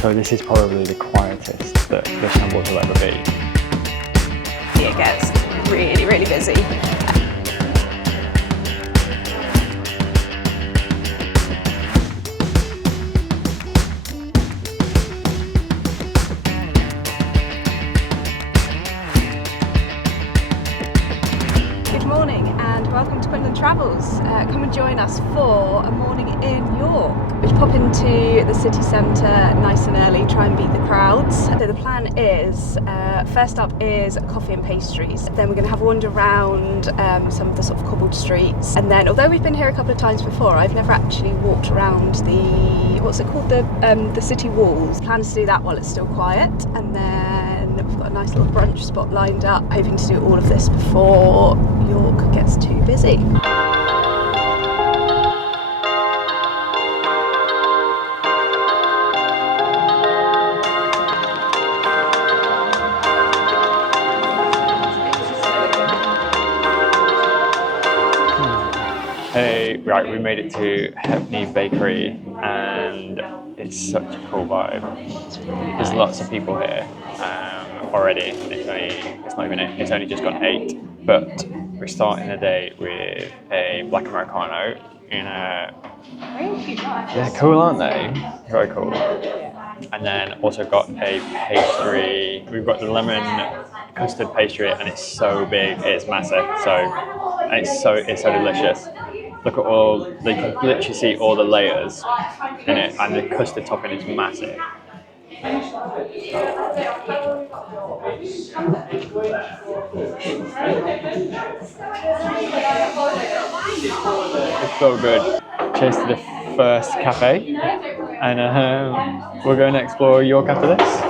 So this is probably the quietest that the Shambles will ever be. It gets really, really busy. Good morning and welcome to Quinlan Travels. Come and join us for a morning in York. We pop into the city centre nice and early, try and beat the crowds. So the plan is, first up is coffee and pastries. Then we're going to have a wander around some of the sort of cobbled streets. And then, although we've been here a couple of times before, I've never actually walked around what's it called, the city walls. Plan is to do that while it's still quiet. And then we've got a nice little brunch spot lined up, hoping to do all of this before York gets too busy. Hey, right, we made it to Hepney Bakery and it's such a cool vibe. There's lots of people here already. It's only just gone 8, but we're starting the day with a black Americano in a... Yeah, cool, aren't they? Very cool. And then also got a pastry. We've got the lemon custard pastry and it's so big, it's massive. It's so delicious. Look at you can literally see all the layers in it, and the custard topping is massive. It's so good. Cheers to the first cafe, and we're going to explore York after this.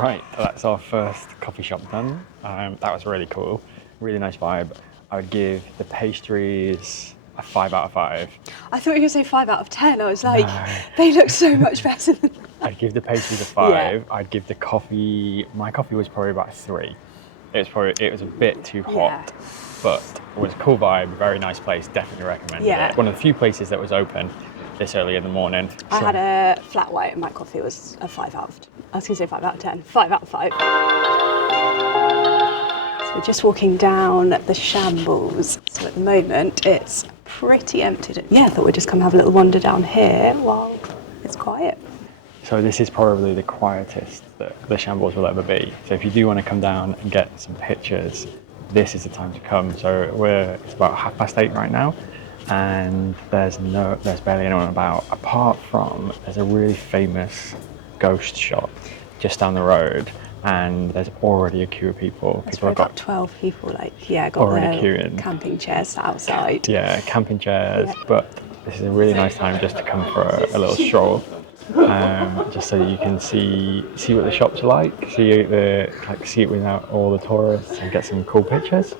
Right, that's our first coffee shop done. That was really cool, really nice vibe. I would give the pastries a 5 out of 5. I thought you were going to say 5 out of 10. I was like, no. They look so much better than that. I'd give the pastries a 5. Yeah. I'd give the coffee, my coffee was probably about a 3. It was a bit too hot, but it was a cool vibe, very nice place, definitely recommend it. One of the few places that was open this early in the morning. I had a flat white and my coffee was a 5 out of 10. I was going to say 5 out of 10. 5 out of 5. So we're just walking down the Shambles. So at the moment it's pretty empty. Yeah, I thought we'd just come have a little wander down here while it's quiet. So this is probably the quietest that the Shambles will ever be. So if you do want to come down and get some pictures, this is the time to come. So it's about 8:30 right now, and there's barely anyone about, apart from there's a really famous ghost shop just down the road, and there's already a queue of people. People have got 12 people, got already queuing. Camping chairs outside. Yeah, camping chairs, but this is a really nice time just to come for a little stroll. Just so that you can see what the shops are like, see it without all the tourists and get some cool pictures.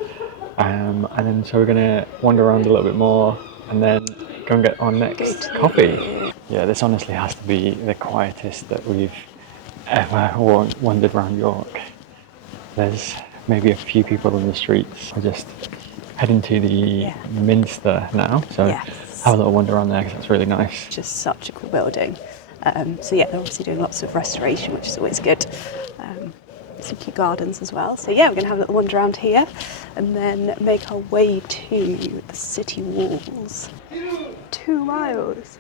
And then so we're gonna wander around a little bit more and then go and get our next coffee. Yeah, this honestly has to be the quietest that we've ever wandered around York. There's maybe a few people on the streets. We're just heading to the Minster now, so have a little wander around there because that's really nice. Just such a cool building. So yeah, they're obviously doing lots of restoration, which is always good. Some cute gardens as well. So yeah, we're going to have a little wander around here and then make our way to the city walls. 2 miles.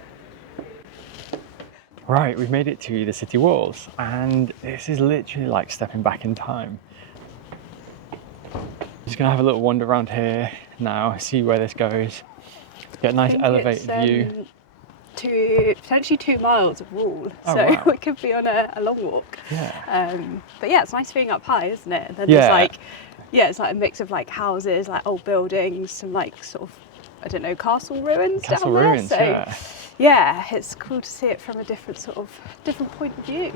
Right, we've made it to the city walls, and this is literally like stepping back in time. Just going to have a little wander around here now, see where this goes. Get a nice elevated view. Potentially 2 miles of wall, wow. We could be on a long walk. Yeah. But yeah, it's nice being up high, isn't it? And then there's it's like a mix of like houses, like old buildings, some like sort of, I don't know, castle ruins down there. So yeah, it's cool to see it from a different point of view.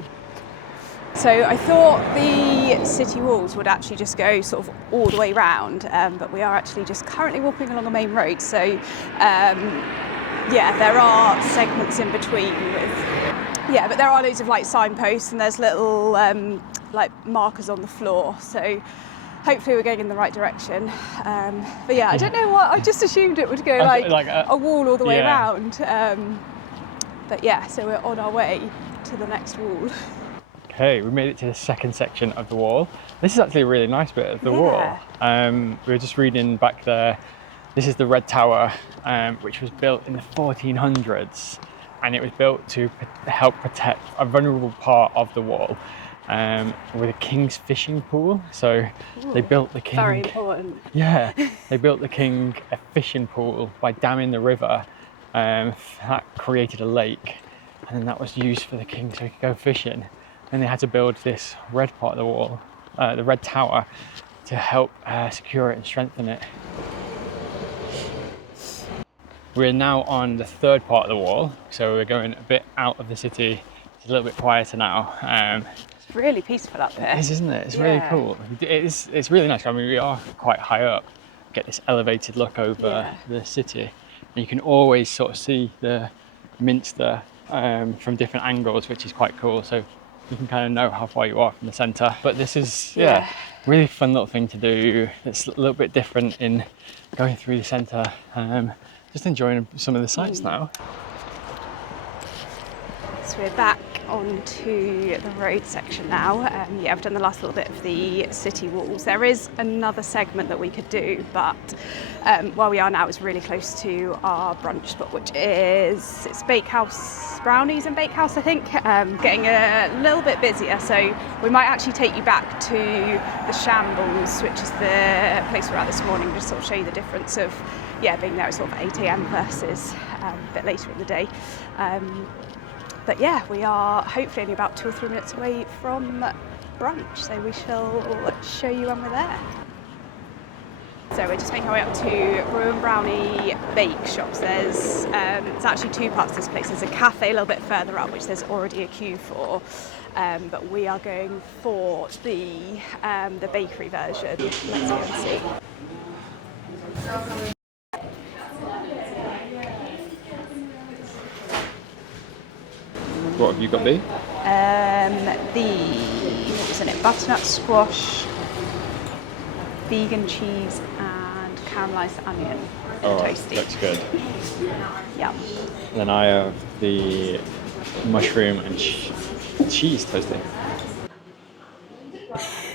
So I thought the city walls would actually just go sort of all the way round, but we are actually just currently walking along a main road. So there are segments in between but there are loads of like signposts and there's little like markers on the floor. So hopefully we're going in the right direction. But yeah, I don't know what, I just assumed it would go like a wall all the way around. But yeah, so we're on our way to the next wall. Okay, we made it to the second section of the wall. This is actually a really nice bit of the wall. We were just reading back there. This is the Red Tower, which was built in the 1400s, and it was built to help protect a vulnerable part of the wall with a king's fishing pool. So they built the king. Very important. Yeah, they built the king a fishing pool by damming the river. That created a lake, and then that was used for the king so he could go fishing. And they had to build this red part of the wall, the Red Tower, to help secure it and strengthen it. We're now on the third part of the wall, so we're going a bit out of the city. It's a little bit quieter now. It's really peaceful up here. It is, isn't it? It's really cool. It's really nice. I mean, we are quite high up. Get this elevated look over the city, and you can always sort of see the Minster from different angles, which is quite cool. So you can kind of know how far you are from the centre. But this is really fun little thing to do. It's a little bit different in going through the centre. Just enjoying some of the sights now. So we're back onto the road section now. I've done the last little bit of the city walls. There is another segment that we could do, but where we are now is really close to our brunch spot, which is Bakehouse, Brownies and Bakehouse, I think. Getting a little bit busier, so we might actually take you back to the Shambles, which is the place we were at this morning, just sort of show you the difference of being there at sort of 8 a.m. versus a bit later in the day. But yeah, we are hopefully only about 2 or 3 minutes away from brunch, so we shall show you when we're there. So we're just making our way up to Brew and Brownie Bake Shops. There's actually two parts of this place. There's a cafe a little bit further up, which there's already a queue for, but we are going for the bakery version. Let's go and see. What have you got, what was in it? Butternut squash, vegan cheese, and caramelised onion. Toasty. Looks good. Yum. Then I have the mushroom and cheese toasty.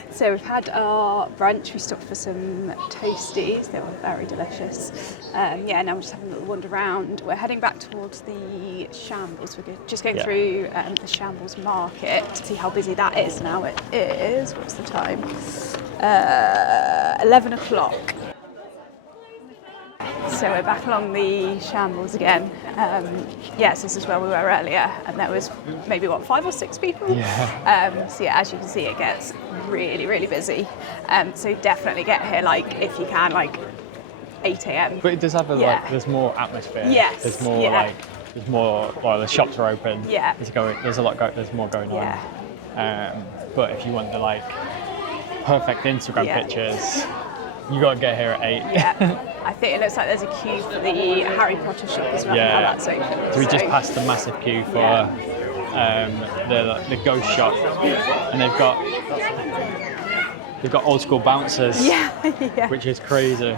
So we've had our brunch, we stopped for some toasties, they were very delicious. Now we're just having a little wander around. We're heading back towards the Shambles. We're just going through the Shambles market to see how busy that is now. It is, what's the time? 11 o'clock. So we're back along the Shambles again. So this is where we were earlier, and there was maybe 5 or 6 people. As you can see, it gets really, really busy. So definitely get here if you can 8 a.m. But it does have there's more atmosphere. Yes. There's more the shops are open. Yeah. There's more going on. But if you want the perfect Instagram pictures, you got to get here at 8. Yeah. I think it looks like there's a queue for the Harry Potter shop as well. Now that's open. So we just passed the massive queue for the ghost shop, and they've got old school bouncers, which is crazy.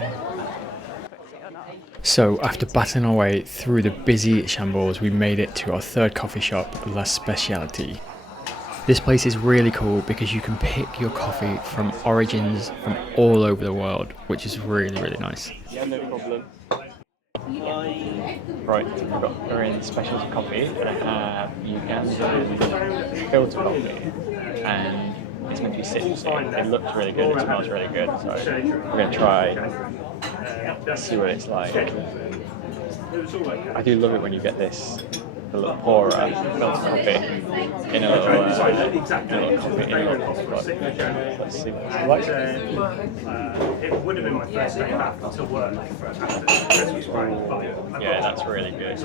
So after battling our way through the busy Shambles, we made it to our third coffee shop, La Speciality. This place is really cool because you can pick your coffee from origins from all over the world, which is really, really nice. Yeah, no problem. Right, we're in specialty coffee. They have Ugandan filter coffee, and it's meant to be citrusy. It looks really good, it smells really good, so we're going to try, see what it's like. I do love it when you get this little pourer filter coffee in a little coffee in a little coffee pot. Let's see what it's like. It would have been my first day back to work after Christmas break. Yeah, that's really good.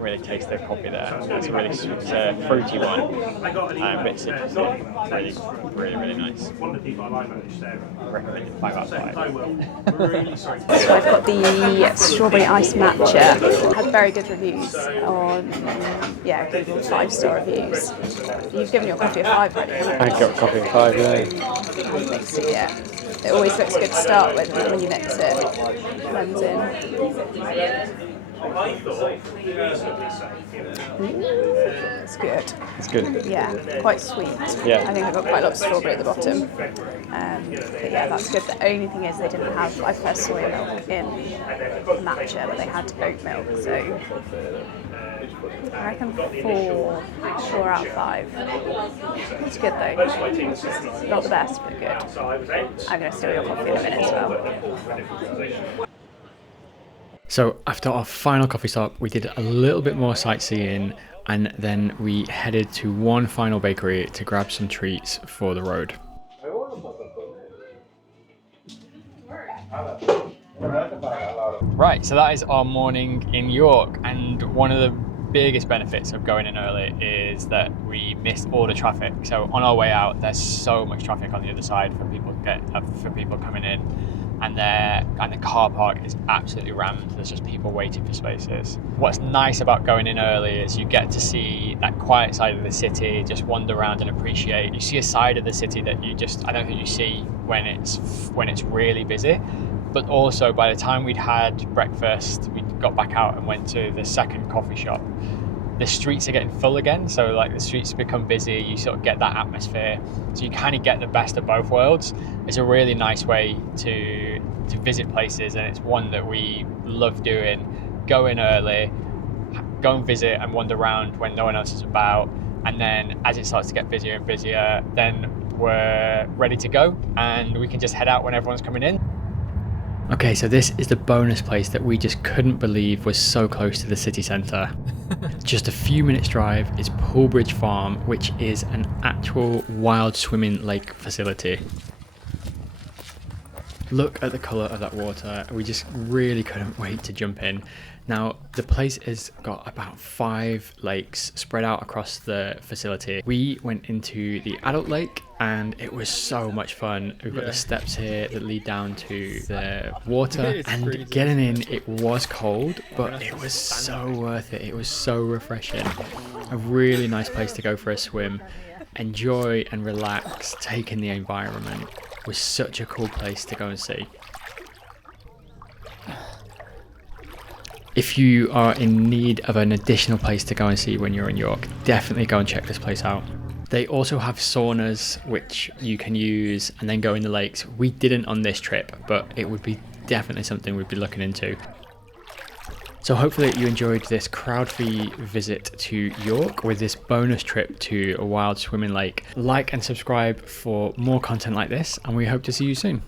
Really taste the coffee there. It's a really sweet, fruity one. A bit citrusy. Really nice. One of the people I managed there. I recommend it 5 out of 5. Really sorry. So I've got the strawberry iced matcha. Had very good reviews on Google 5-star reviews. You've given your coffee a 5 already, haven't you? I got coffee a 5, yeah. Yeah. It always looks good to start with, and then when you mix it, it blends in. It's good. It's good. Yeah, quite sweet. Yeah. I think I got quite a lot of strawberry at the bottom. But yeah, that's good. The only thing is they didn't have, I prefer soy milk in matcha, but they had oat milk, so I reckon 4 out of 5. It's good though. Not the best, but good. I'm going to steal your coffee in a minute as well. So after our final coffee stop, we did a little bit more sightseeing, and then we headed to one final bakery to grab some treats for the road. Right, so that is our morning in York, and one of the biggest benefits of going in early is that we missed all the traffic. So on our way out, there's so much traffic on the other side for people coming in, and the car park is absolutely rammed. There's just people waiting for spaces. What's nice about going in early is you get to see that quiet side of the city, just wander around and appreciate. You see a side of the city that I don't think you see when it's really busy. But also, by the time we'd had breakfast, we got back out and went to the second coffee shop. The streets are getting full again, so like the streets become busy, you sort of get that atmosphere. So you kind of get the best of both worlds. It's a really nice way to visit places, and it's one that we love doing. Go in early, go and visit and wander around when no one else is about, and then as it starts to get busier and busier, then we're ready to go and we can just head out when everyone's coming in. Okay, so this is the bonus place that we just couldn't believe was so close to the city centre. Just a few minutes drive is Poolbridge Farm, which is an actual wild swimming lake facility. Look at the colour of that water. We just really couldn't wait to jump in. Now, the place has got about 5 lakes spread out across the facility. We went into the adult lake and it was so much fun. We've got the steps here that lead down to the water, and getting in, it was cold, but it was so worth it. It was so refreshing. A really nice place to go for a swim, enjoy and relax, take in the environment. It was such a cool place to go and see. If you are in need of an additional place to go and see when you're in York, definitely go and check this place out. They also have saunas which you can use and then go in the lakes. We didn't on this trip, but it would be definitely something we'd be looking into. So hopefully you enjoyed this crowd-free visit to York with this bonus trip to a wild swimming lake. Like and subscribe for more content like this, and we hope to see you soon.